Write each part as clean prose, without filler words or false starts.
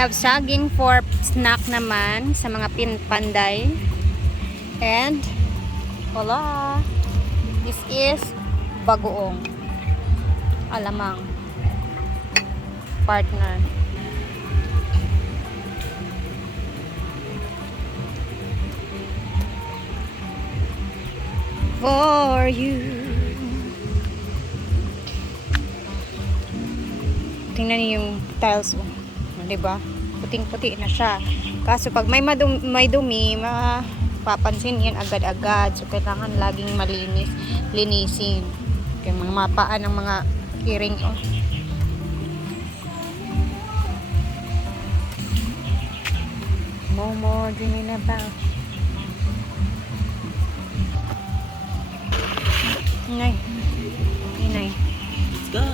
Have saging for snack naman sa mga panday. And wala. This is bagoong. Alamang. Partner. For you. Tingnan niyo yung tiles, diba? Puting-puti na siya. Kaso pag may dumi, mapapansin yan agad-agad. So kailangan laging linisin. Kaya mga mapaan ng mga earring. Oh. More dreaming about. Inay. Let's go.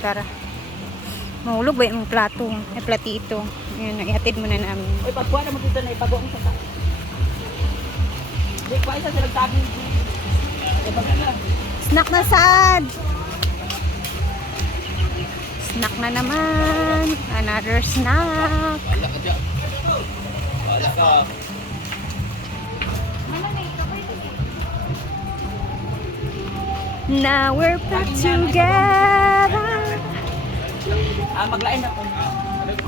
Tara. Mahulog ba yung plato? Platito. Ayan, ihatid mo na namin. Uy, pagkuha naman dito na ipago mo sa sa. Di, kuha isa silang tabi. Snack na sad! Snack na naman. Another snack. Wala ka dyan. Wala ka. Now we're back together. Maglain na po.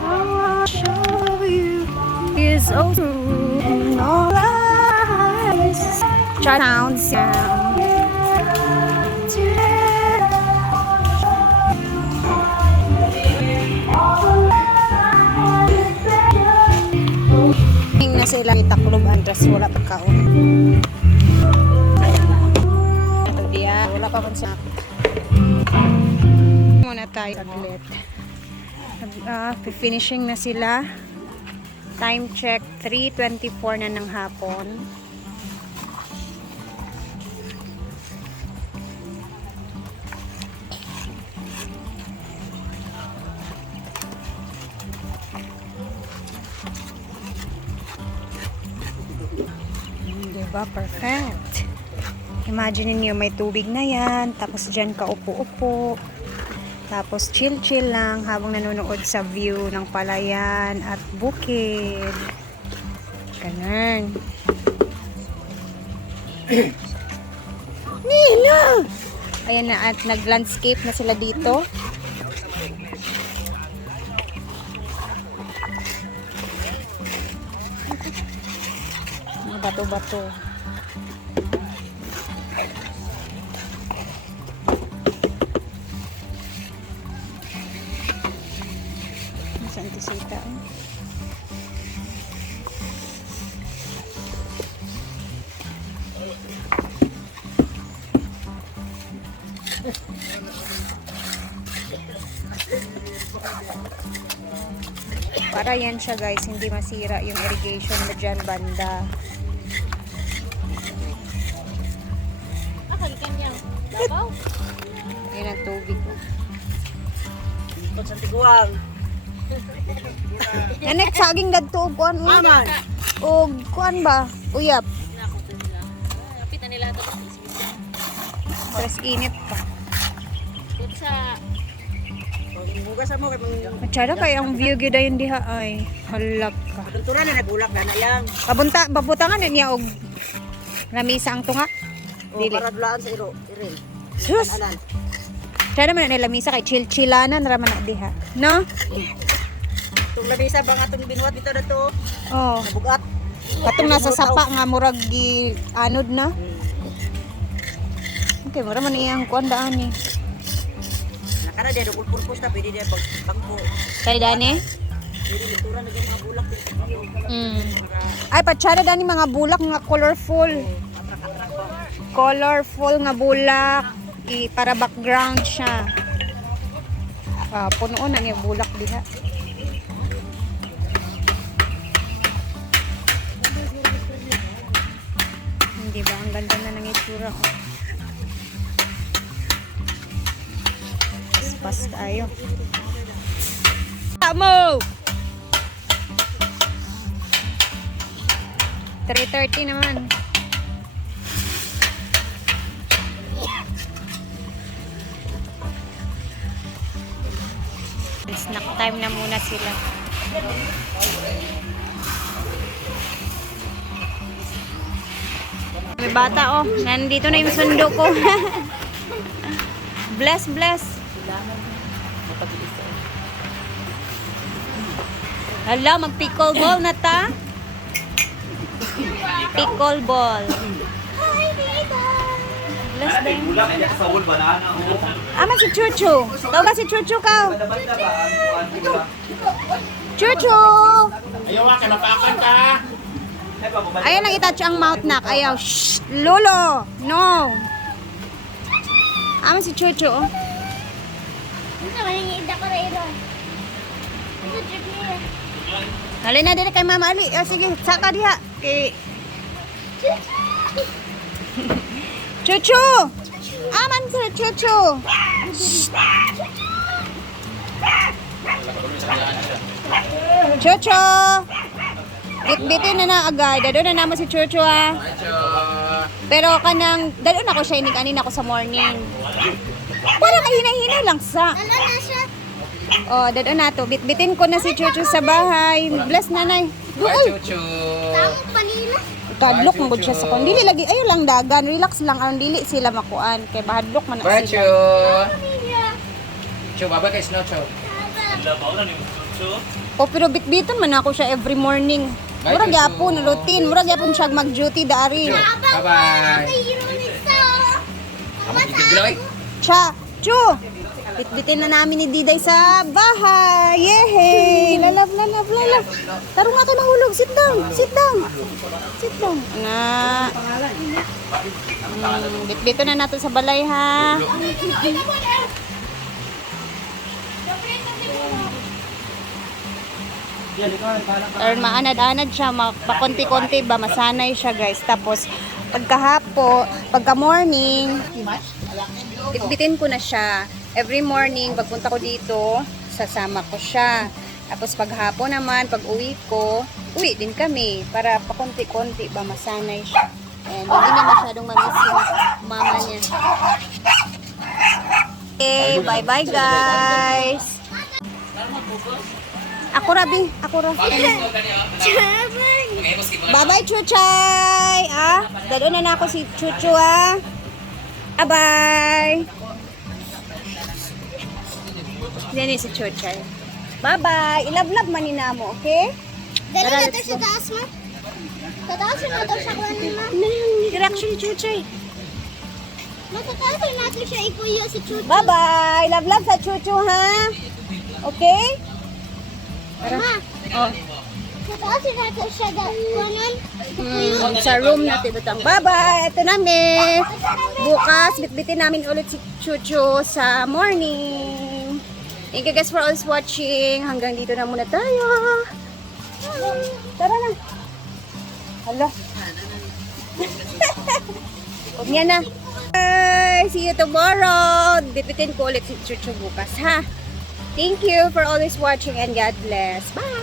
I'll show you is all true in all eyes. Sound. Na sila itaklob andras wala pa kaon. Ito dia wala pa man sa. Muna tayo saglit. Finishing na sila. Time check 3:24 na ng hapon. Diba? Perfect. Imagine niyo may tubig na yan. Tapos dyan ka upo-upo. Tapos chill-chill lang habang nanonood sa view ng palayan at bukid. Ganun. Nina! Ayan na at nag-landscape na sila dito. Mga bato-bato. Santisita. Para yan siya guys, hindi masira yung irrigation na dyan banda. Yan ang tubig. Ito sa tiguang. Nanek saging dadto og kuan og kuan ba? Uyap. Kapit na nila ito. Tres init pa. Sa bugas mo kay Matsara kay ang view gyud ayon diha ay halak ka. Pagkantura na nagulak na yang. Pabutangan na niya og lamisa ang tunga. Dili. Para dulaan sa iro. Sus. Tsara man na lamisa kay chill-chillanan ra man na diha. No? Itong lamisa bang atong binuhat dito na to. Oh. Nabugat. Katong nasa sapa nga murag gi anod na. Okay, mura man iyang kuan daan ni. Nakara dia double purpose na pwede dia pagpangko. Kay dani? Pwede bitura na mga bulak dito. Ay patsara dani mga bulak nga colorful. Colorful nga bulak. Para background siya. Punoon na niya bulak diha. Hindi ba? Ang ganda na ng itsura ko. Pas tayo. Tamo! 3:30 naman. Snack time na muna sila. may bata oh. Nandito na yung sundo ko. Bless, bless. Hala, mag-pickle ball na ta. Pickle ball. Bless Ay, them. bulak niya sa wall banana. Ama si Chuchu. Tawag ka si Chuchu ka. Banda ba ang kuan Chuchu! Ayaw ka, mapakan ka. Ayaw lang itouch ang mouth nak. Ayaw. Shh! Lolo! No! Ama si Chuchu. Oh. Dali na dili kay Mama Ali. Oh, sige, saka diha. Kay Chuchu! Aman si Chuchu! Chuchu! Bitbitin na na agad. Dado na naman si Chuchu ha. Pero kanang, dado na ko siya kanina ko sa morning. Parang kahina-hina lang sa. Oh, dado na to. Bitbitin ko na si Chuchu sa bahay. Bless nanay. Uy! Kadlok mo siya sa kon. Dili lagi ayo lang dagan, relax lang ang dili sila makuan kay bahadlok man na Chu. sila. Chu, baba kay Snow, Chu. O pero bitbiton man ako siya every morning. Mura gyapon routine, mura gyapon siya mag-duty dari. Bye-bye. Cha, Chu. Bitbitin na namin ni Diday sa bahay. Yehey! Lalab, lalab, lalab. Taro nga kayo mahulog. Sit down, sit down. Sit down. Na. Bitbito na natin sa balay ha. Or maanad-anad siya, pakonti-konti ba, masanay siya guys. Tapos pagkahapo, pagka-morning, bitbitin ko na siya. Every morning, pagpunta ko dito, sasama ko siya. Tapos paghapon naman, pag uwi ko, uwi din kami para pakonti-konti ba, masanay siya. And hindi niya masyadong mamiss yung mama niya. Okay, bye-bye guys! Ako rabi, ako rabi. Bye-bye, Chuchay! Ah, dalo na ako si Chuchu, ah. Bye-bye! Yan si Chuchay. Bye-bye! Ilab-lab manina mo, okay? Dali na ito sa taas mo. Sa taas na ito sa kanan mo. Direction, Chuchay. Matataas na natin siya ikuyo si Chuchu. Bye-bye! Love-love sa Chuchu, ha? Okay? Ma, Oh. matataas na natin siya kanan. Sa room natin butang. Bye-bye! Ito namin. Bukas, bitbitin namin ulit si Chuchu sa morning. Thank you guys for always watching. Hanggang dito na muna tayo. Tara na. Hala. Huwag niya na. Bye! See you tomorrow. Bitbitin ko ulit si Chuchu bukas, ha? Thank you for always watching and God bless. Bye!